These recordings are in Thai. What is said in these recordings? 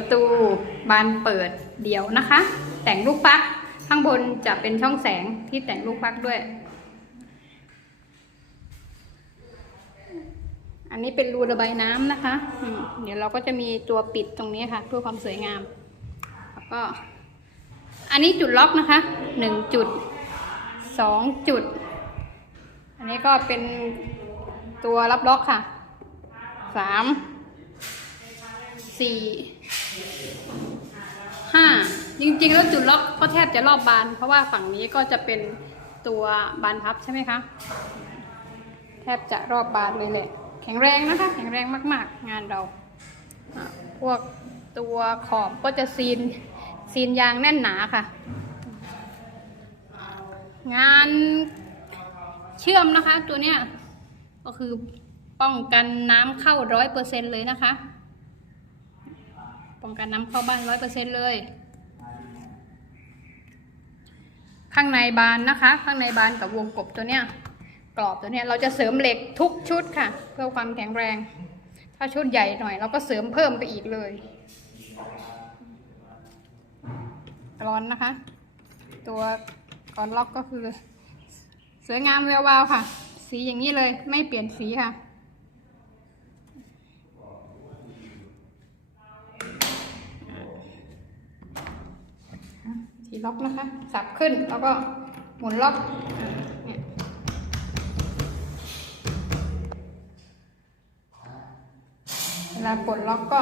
ประตูบานเปิดเดี่ยวนะคะ แต่งลูกปักข้างบนจะเป็นช่องแสงที่แต่งลูกปักด้วย อันนี้เป็นรูระบายน้ำนะคะ เดี๋ยวเราก็จะมีตัวปิดตรงนี้ค่ะเพื่อความสวยงาม แล้วก็ อันนี้จุดล็อกนะคะหนึ่งจุดสองจุด อันนี้ก็เป็นตัวรับล็อกค่ะสามสี่ ห้าจริงๆ แล้วจุดล็อกก็แทบจะรอบบาน เพราะว่าฝั่งนี้ก็จะเป็นตัวบานพับใช่ไหมคะ แทบจะรอบบานเลยแหละ แข็งแรงนะคะ แข็งแรงมาก ๆ งานเราพวกตัวขอบก็จะซีนซีนยางแน่นหนาค่ะ งานเชื่อมนะคะตัวเนี้ยก็คือป้องกันน้ำเข้าร้อยเปอร์เซ็นเลยนะคะ ป้องกันน้ำเข้าบ้านร้อยเปอร์เซ็นเลย ข้างในบานนะคะ ข้างในบานกับวงกบตัวเนี้ยกรอบตัวเนี้ยเราจะเสริมเหล็กทุกชุดค่ะ เพื่อความแข็งแรง ถ้าชุดใหญ่หน่อย เราก็เสริมเพิ่มไปอีกเลยร้อนนะคะ ตัวก่อนล็อกก็คือ สวยงามแวววาวค่ะ สีอย่างนี้เลยไม่เปลี่ยนสีค่ะ ล็อกนะคะ สับขึ้นแล้วก็หมุนล็อกเนี่ยเวลาปลดล็อกก็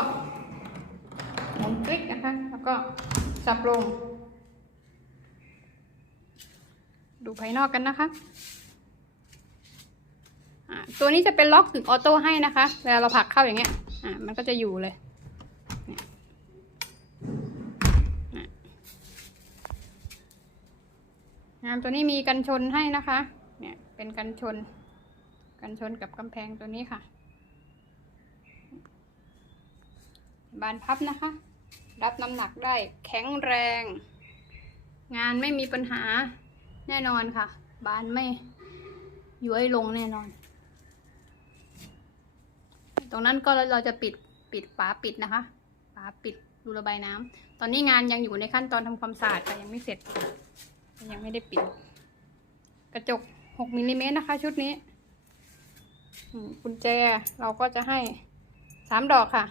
หมุนคลิกนะคะ แล้วก็สับลง ดูภายนอกกันนะคะตัวนี้จะเป็นล็อกถึงออโต้ให้นะคะ เวลาเราผลักเข้าอย่างเงี้ย อ่า มันก็จะอยู่เลยอะ งานตัวนี้มีกันชนให้นะคะ เนี่ยเป็นกันชน กันชนกับกำแพงตัวนี้ค่ะ บานพับนะคะ รับน้ำหนักได้แข็งแรง งานไม่มีปัญหาแน่นอนค่ะ บานไม่ย้วยลงแน่นอน ตรงนั้นก็เราจะปิดปิดฝาปิดนะคะฝาปิดรูระบายน้ำตอนนี้งานยังอยู่ในขั้นตอนทำความสะอาดแต่ยังไม่เสร็จ ยังไม่ได้ปิด กระจก6มิลลิเมตรนะคะ ชุดนี้กุญแจเราก็จะให้สามดอกค่ะ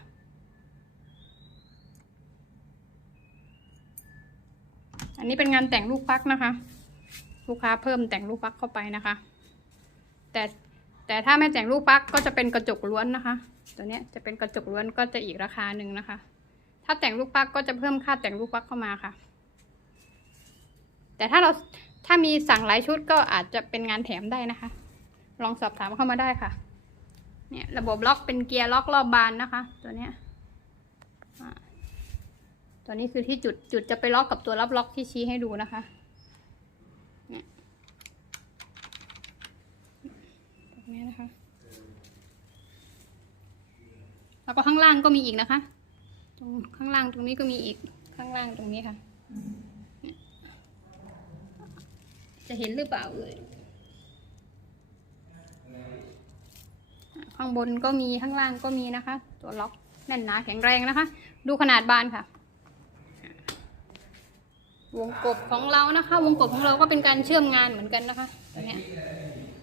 อันนี้เป็นงานแต่งลูกฟักนะคะ ลูกค้าเพิ่มแต่งลูกฟักเข้าไปนะคะ แต่แต่ถ้าไม่แต่งลูกฟักก็จะเป็นกระจกล้วนนะคะ ตัวนี้จะเป็นกระจกล้วนก็จะอีกราคาหนึ่งนะคะ ถ้าแต่งลูกฟักก็จะเพิ่มค่าแต่งลูกฟักเข้ามาค่ะ แต่ถ้าเราถ้ามีสั่งหลายชุดก็อาจจะเป็นงานแถมได้นะคะ ลองสอบถามเข้ามาได้ค่ะ เนี่ยระบบล็อกเป็นเกียร์ล็อกรอบบานนะคะ ตัวเนี้ยตัวนี้คือที่จุดจุดจะไปล็อกกับตัวรับล็อกที่ชี้ให้ดูนะคะเนี่ยตรงนี้นะคะ แล้วก็ข้างล่างก็มีอีกนะคะ ตรงข้างล่างตรงนี้ก็มีอีกข้างล่างตรงนี้ค่ะ จะเห็นหรือเปล่าเอ่ยข้างบนก็มีข้างล่างก็มีนะคะ ตัวล็อกแน่นหนาแข็งแรงนะคะ ดูขนาดบานค่ะ วงกบของเรานะคะ วงกบของเราก็เป็นการเชื่อมงานเหมือนกันนะคะตัวเนี้ย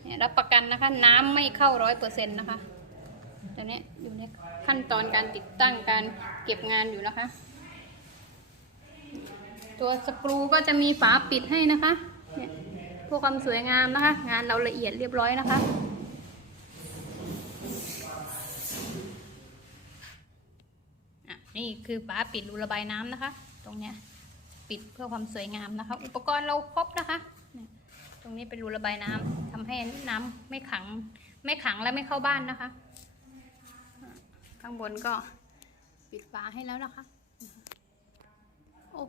เนี่ยรับประกันนะคะ น้ำไม่เข้าร้อยเปอร์เซ็นต์นะคะตัวนี้อยู่ในขั้นตอนการติดตั้งการเก็บงานอยู่นะคะ ตัวสกรูก็จะมีฝาปิดให้นะคะ พื่อความสวยงามนะคะ งานเราละเอียดเรียบร้อยนะคะอะนี่คือฝาปิดรูระบายน้ำนะคะ ตรงเนี้ยปิดเพื่อความสวยงามนะคะ อุปกรณ์เราครบนะคะ ตรงนี้เป็นรูระบายน้ำทำให้น้ำไม่ขังไม่ขังและไม่เข้าบ้านนะคะ ข้างบนก็ปิดฝาให้แล้วนะคะโอ้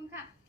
你们看。